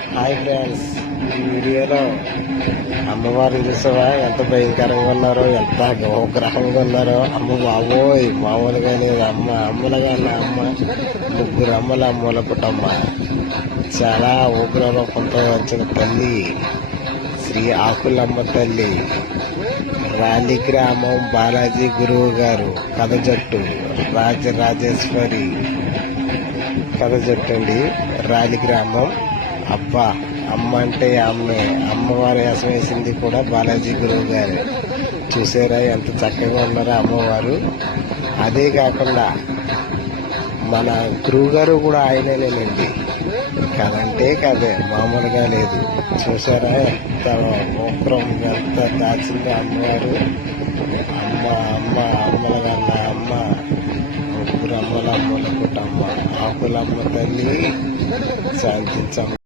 Hi friends, ఈ వీడియోలో అమ్మవారిని చూసావా ఎంత భయంకరంగా ఉన్నారో, ఎంత గోగ్రహంగా ఉన్నారో. అమ్మ బాబోయ్, మామూలుగా లేదు. అమ్మలుగా ఉన్న అమ్మ, ముగ్గురు అమ్మల అమ్మల పుట్టమ్మ. చాలా ఉగ్ర రూపంతో వచ్చిన తల్లి శ్రీ ఆకులమ్మ తల్లి. రాలి గ్రామం బాలాజీ గురువు గారు కథ జట్టు, రాజరాజేశ్వరి కథ జట్టు అండి. రాలి గ్రామం. అబ్బా, అమ్మ అంటే అమ్మే. అమ్మవారు వేసం వేసింది కూడా బాలాజీ గురువు గారు. చూసారా ఎంత చక్కగా ఉన్నారో అమ్మవారు. అదే కాకుండా మన గురువు గారు కూడా ఆయనేనండి. కదంటే కదే, మామూలుగా లేదు. చూసారా ఎంత ఉగ్రం, ఎంత దాచిందో అమ్మవారు. అమ్మ అమ్మ అమ్మలుగా అమ్మ, ముగ్గురు అమ్మల అమ్మల పుట్టమ్మ, ఆకులమ్మ తల్లి శాంతించమ్మ.